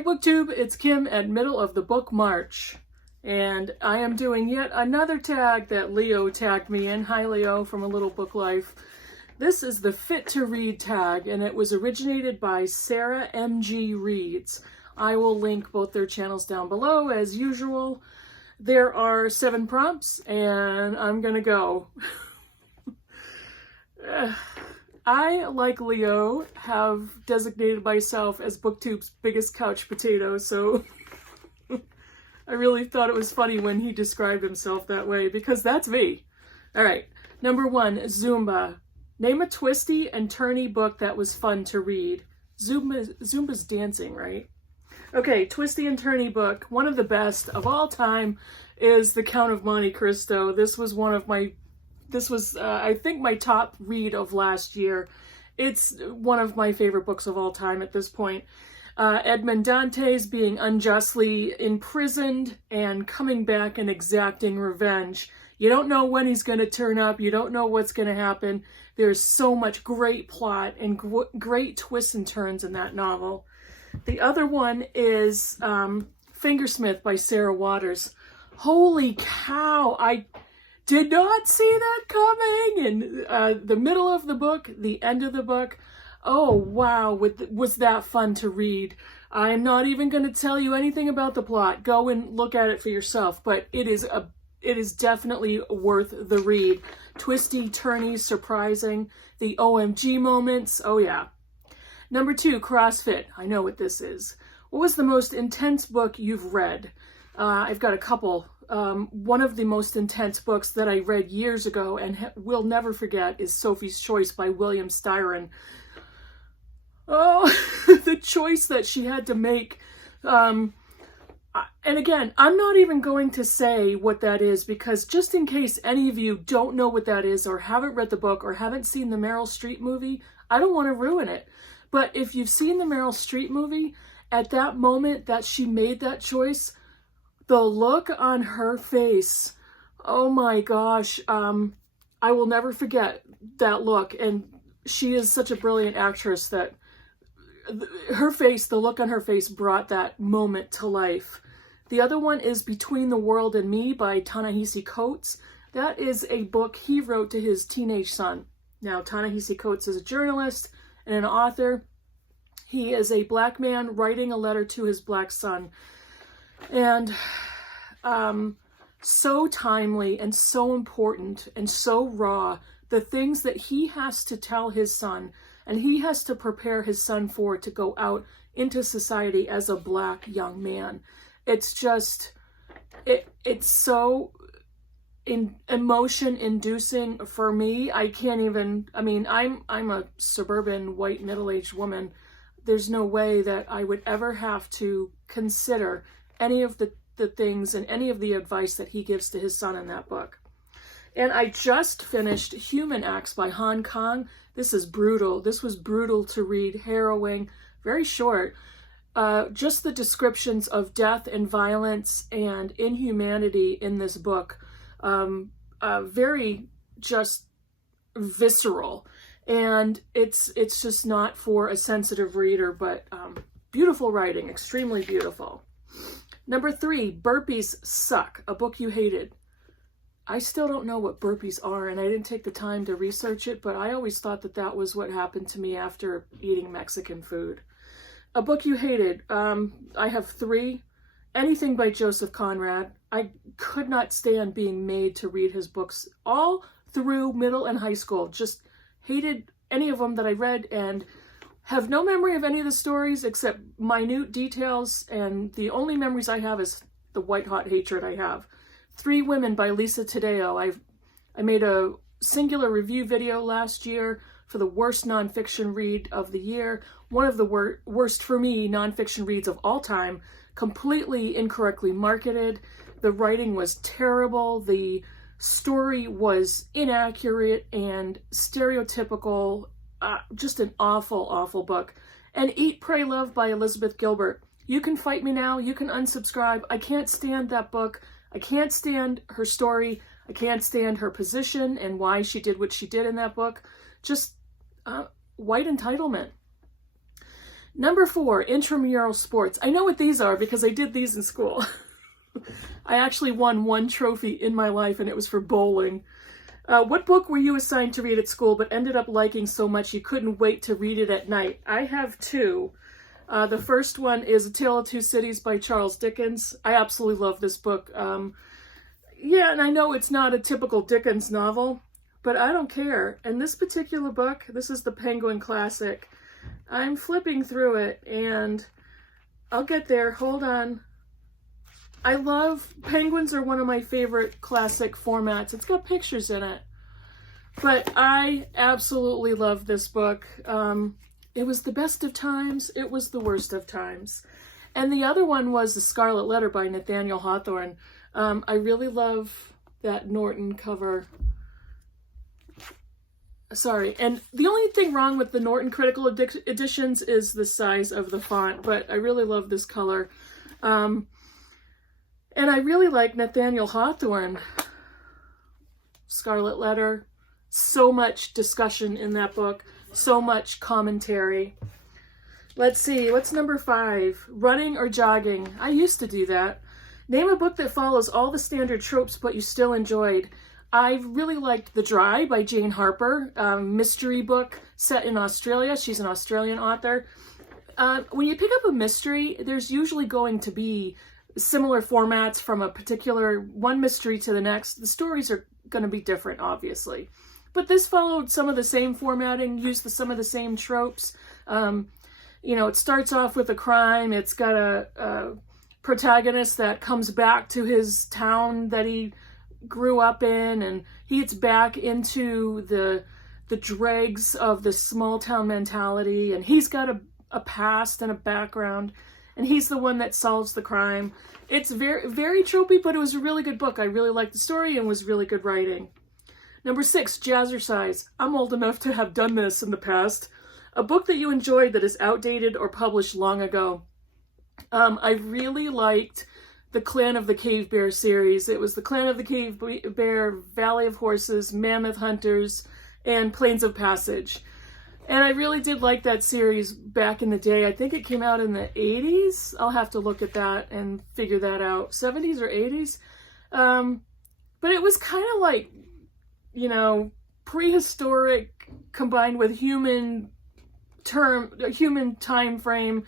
Hi BookTube, it's Kim at middle of the book march, and I am doing yet another tag that Leo tagged me in. Hi Leo from A Little Book Life. This is the Fit to Read tag, and it was originated by Sara MG Reads. I will link both their channels down below as usual. There are 7 prompts, and I'm gonna go. I, like Leo, have designated myself as BookTube's biggest couch potato, so I really thought it was funny when he described himself that way, because that's me. All right, number 1, Zumba. Name a twisty and turny book that was fun to read. Zumba's dancing, right? Okay, twisty and turny book. One of the best of all time is The Count of Monte Cristo. This was I think my top read of last year. It's one of my favorite books of all time at this point. Edmond Dantes being unjustly imprisoned and coming back and exacting revenge. You don't know when he's going to turn up. You don't know what's going to happen. There's so much great plot and great twists and turns in that novel. The other one is Fingersmith by Sarah Waters. Holy cow! I did not see that coming. And the middle of the book, the end of the book, oh wow, was that fun to read. I'm not even going to tell you anything about the plot. Go and look at it for yourself, but it is definitely worth the read. Twisty, turny, surprising, the OMG moments, oh yeah. Number 2, CrossFit. I know what this is. What was the most intense book you've read? I've got a couple. One of the most intense books that I read years ago and will never forget is Sophie's Choice by William Styron. Oh, the choice that she had to make. And again, I'm not even going to say what that is, because just in case any of you don't know what that is or haven't read the book or haven't seen the Meryl Streep movie, I don't want to ruin it. But if you've seen the Meryl Streep movie, at that moment that she made that choice, the look on her face, oh my gosh, I will never forget that look. And she is such a brilliant actress that her face, the look on her face brought that moment to life. The other one is Between the World and Me by Ta-Nehisi Coates. That is a book he wrote to his teenage son. Now, Ta-Nehisi Coates is a journalist and an author. He is a black man writing a letter to his black son. And so timely and so important and so raw, the things that he has to tell his son and he has to prepare his son for to go out into society as a black young man. It's just, it's so emotion inducing for me. I can't even, I mean, I'm a suburban white middle-aged woman. There's no way that I would ever have to consider any of the things and any of the advice that he gives to his son in that book. And I just finished Human Acts by Han Kang. This is brutal. This was brutal to read, harrowing, very short. Just the descriptions of death and violence and inhumanity in this book, very just visceral. And it's just not for a sensitive reader, but beautiful writing, extremely beautiful. Number 3, Burpees Suck, a book you hated. I still don't know what burpees are, and I didn't take the time to research it, but I always thought that that was what happened to me after eating Mexican food. A book you hated. I have 3. Anything by Joseph Conrad. I could not stand being made to read his books all through middle and high school. Just hated any of them that I read and have no memory of any of the stories except minute details, and the only memories I have is the white-hot hatred I have. 3 Women by Lisa Taddeo. I made a singular review video last year for the worst nonfiction read of the year. One of the worst, for me, nonfiction reads of all time. Completely incorrectly marketed. The writing was terrible. The story was inaccurate and stereotypical. Just an awful, awful book. And Eat, Pray, Love by Elizabeth Gilbert. You can fight me now. You can unsubscribe. I can't stand that book. I can't stand her story. I can't stand her position and why she did what she did in that book. Just white entitlement. Number 4, Intramural Sports. I know what these are because I did these in school. I actually won one trophy in my life, and it was for bowling. What book were you assigned to read at school but ended up liking so much you couldn't wait to read it at night? I have 2. The first one is A Tale of Two Cities by Charles Dickens. I absolutely love this book. Yeah, and I know it's not a typical Dickens novel, but I don't care. And this particular book, this is the Penguin Classic. I'm flipping through it, and I'll get there. Hold on. I love, penguins are one of my favorite classic formats. It's got pictures in it. But I absolutely love this book. It was the best of times. It was the worst of times. And the other one was The Scarlet Letter by Nathaniel Hawthorne. I really love that Norton cover. Sorry, and the only thing wrong with the Norton Critical editions is the size of the font, but I really love this color. And I really like Nathaniel Hawthorne. Scarlet Letter. So much discussion in that book. So much commentary. Let's see, what's number 5? Running or jogging? I used to do that. Name a book that follows all the standard tropes but you still enjoyed. I really liked The Dry by Jane Harper, mystery book set in Australia. She's an Australian author. When you pick up a mystery, there's usually going to be similar formats from a particular one mystery to the next. The stories are going to be different, obviously. But this followed some of the same formatting, used some of the same tropes. You know, it starts off with a crime. It's got a protagonist that comes back to his town that he grew up in, and he gets back into the dregs of the small town mentality, and he's got a past and a background, and he's the one that solves the crime. It's very, very tropey, but it was a really good book. I really liked the story and was really good writing. Number 6, Jazzersize. I'm old enough to have done this in the past. A book that you enjoyed that is outdated or published long ago. I really liked the Clan of the Cave Bear series. It was the Clan of the Cave Bear, Valley of Horses, Mammoth Hunters, and Plains of Passage. And I really did like that series back in the day. I think it came out in the 80s. I'll have to look at that and figure that out. 70s or 80s? But it was kind of like, you know, prehistoric combined with human time frame.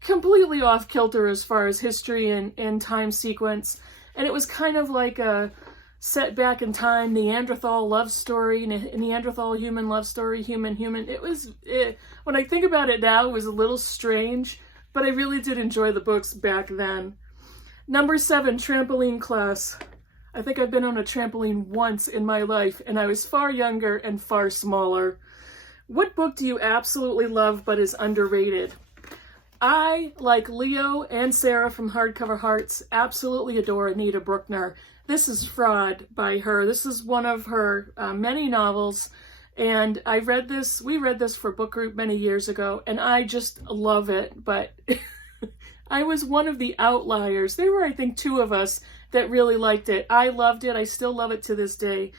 Completely off kilter as far as history and time sequence. And it was kind of like a set back in time Neanderthal love story, Neanderthal human love story, human. When I think about it now, it was a little strange, but I really did enjoy the books back then. Number 7, Trampoline Class. I think I've been on a trampoline once in my life, and I was far younger and far smaller. What book do you absolutely love but is underrated? I, like Leo and Sarah from Hardcover Hearts, absolutely adore Anita Brookner. This is Fraud by her. This is one of her many novels, and we read this for book group many years ago, and I just love it, but I was one of the outliers. There were, I think, 2 of us that really liked it. I loved it. I still love it to this day.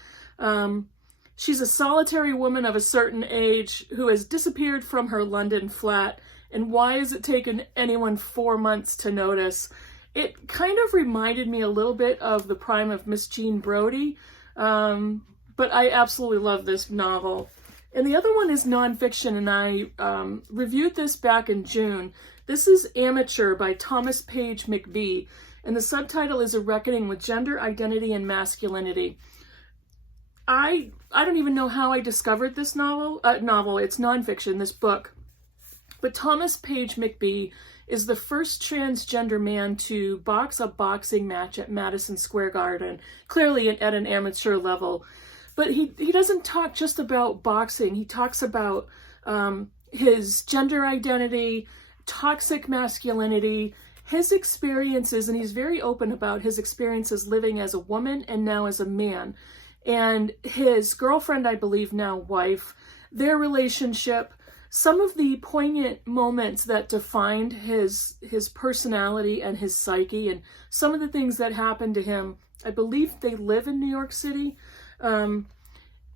She's a solitary woman of a certain age who has disappeared from her London flat. And why has it taken anyone 4 months to notice? It kind of reminded me a little bit of the prime of Miss Jean Brodie, but I absolutely love this novel. And the other one is nonfiction, and I reviewed this back in June. This is Amateur by Thomas Page McBee, and the subtitle is A Reckoning with Gender, Identity, and Masculinity. I don't even know how I discovered this novel. It's nonfiction, this book. But Thomas Page McBee is the first transgender man to box a boxing match at Madison Square Garden, clearly at an amateur level. But he doesn't talk just about boxing. He talks about his gender identity, toxic masculinity, his experiences, and he's very open about his experiences living as a woman and now as a man. And his girlfriend, I believe now wife, their relationship, some of the poignant moments that defined his personality and his psyche, and some of the things that happened to him. I believe they live in New York City.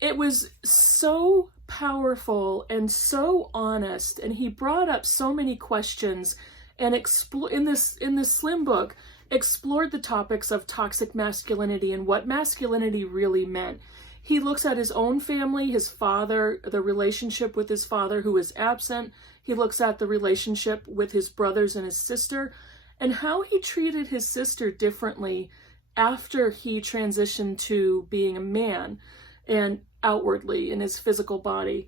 it was so powerful and so honest, and he brought up so many questions, and in this slim book explored the topics of toxic masculinity and what masculinity really meant. He looks at his own family, his father, the relationship with his father who is absent. He looks at the relationship with his brothers and his sister, and how he treated his sister differently after he transitioned to being a man and outwardly in his physical body.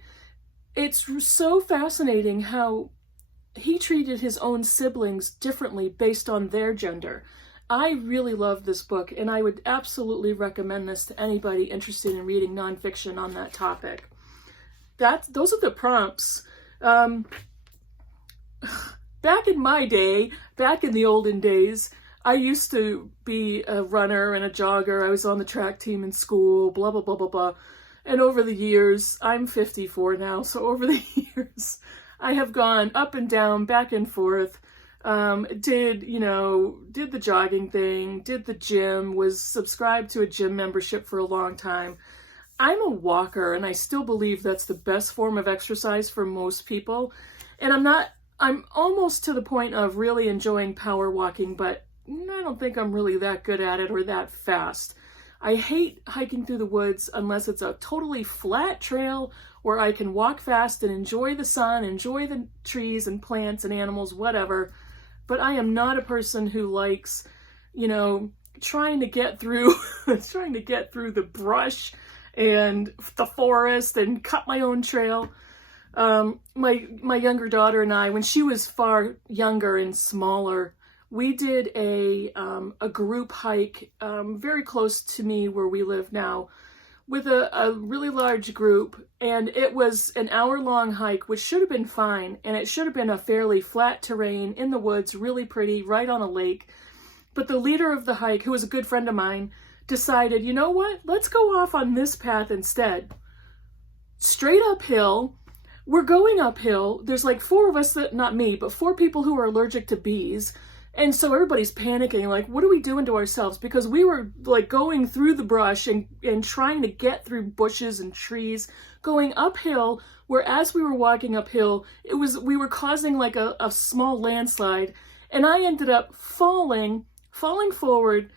It's so fascinating how he treated his own siblings differently based on their gender. I really love this book, and I would absolutely recommend this to anybody interested in reading nonfiction on that topic. Those are the prompts. Back in my day, back in the olden days, I used to be a runner and a jogger. I was on the track team in school, blah, blah, blah, blah, blah. And over the years, I'm 54 now, so over the years, I have gone up and down, back and forth, did the jogging thing, did the gym, was subscribed to a gym membership for a long time. I'm a walker, and I still believe that's the best form of exercise for most people. And I'm almost to the point of really enjoying power walking, but I don't think I'm really that good at it or that fast. I hate hiking through the woods unless it's a totally flat trail where I can walk fast and enjoy the sun, enjoy the trees and plants and animals, whatever. But I am not a person who likes, trying to get through the brush and the forest and cut my own trail. My younger daughter and I, when she was far younger and smaller, we did a group hike very close to me where we live now with a really large group, and it was an hour-long hike, which should have been fine, and it should have been a fairly flat terrain in the woods, really pretty, right on a lake. But the leader of the hike, who was a good friend of mine, decided, you know what, let's go off on this path instead. Straight uphill. We're going uphill. There's like four of us, not me, but four people who are allergic to bees. And so everybody's panicking, like, what are we doing to ourselves? Because we were like going through the brush and trying to get through bushes and trees, going uphill, where as we were walking uphill, we were causing like a small landslide. And I ended up falling forward,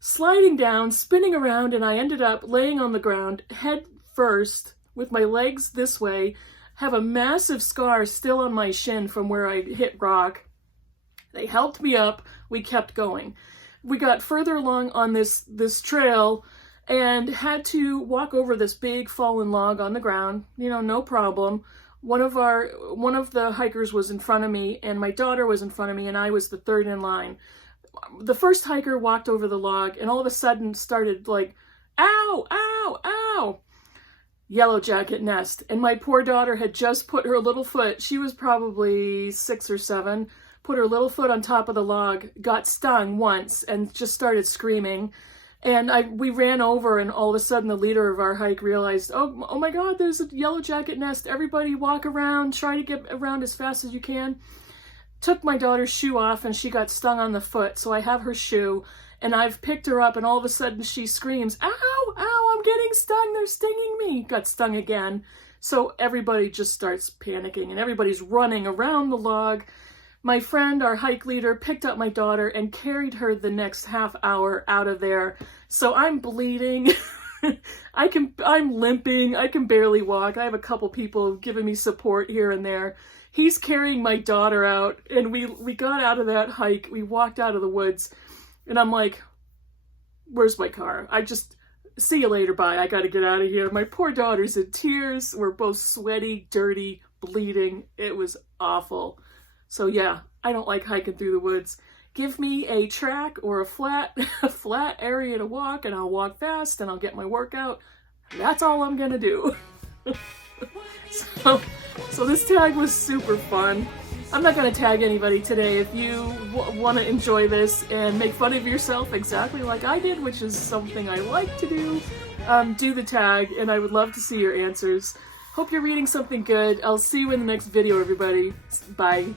sliding down, spinning around, and I ended up laying on the ground head first with my legs this way, have a massive scar still on my shin from where I hit rock. They helped me up. We kept going. We got further along on this trail and had to walk over this big fallen log on the ground. No problem. One of the hikers was in front of me, and my daughter was in front of me, and I was the third in line. The first hiker walked over the log and all of a sudden started like, ow, ow, ow. Yellow jacket nest. And my poor daughter had just put her little foot, she was probably 6 or 7, put her little foot on top of the log, got stung once, and just started screaming. And we ran over, and all of a sudden the leader of our hike realized, oh my God, there's a yellow jacket nest. Everybody walk around, try to get around as fast as you can. Took my daughter's shoe off, and she got stung on the foot. So I have her shoe, and I've picked her up, and all of a sudden she screams, ow, ow, I'm getting stung, they're stinging me. Got stung again. So everybody just starts panicking, and everybody's running around the log. My friend, our hike leader, picked up my daughter and carried her the next half hour out of there. So I'm bleeding. I'm limping. I can barely walk. I have a couple people giving me support here and there. He's carrying my daughter out, and we got out of that hike. We walked out of the woods, and I'm like, where's my car? See you later, bye. I gotta get out of here. My poor daughter's in tears. We're both sweaty, dirty, bleeding. It was awful. So yeah, I don't like hiking through the woods. Give me a track or a flat area to walk, and I'll walk fast and I'll get my workout. That's all I'm gonna do. So this tag was super fun. I'm not gonna tag anybody today. If you want to enjoy this and make fun of yourself exactly like I did, which is something I like to do the tag, and I would love to see your answers. Hope you're reading something good. I'll see you in the next video, everybody. Bye.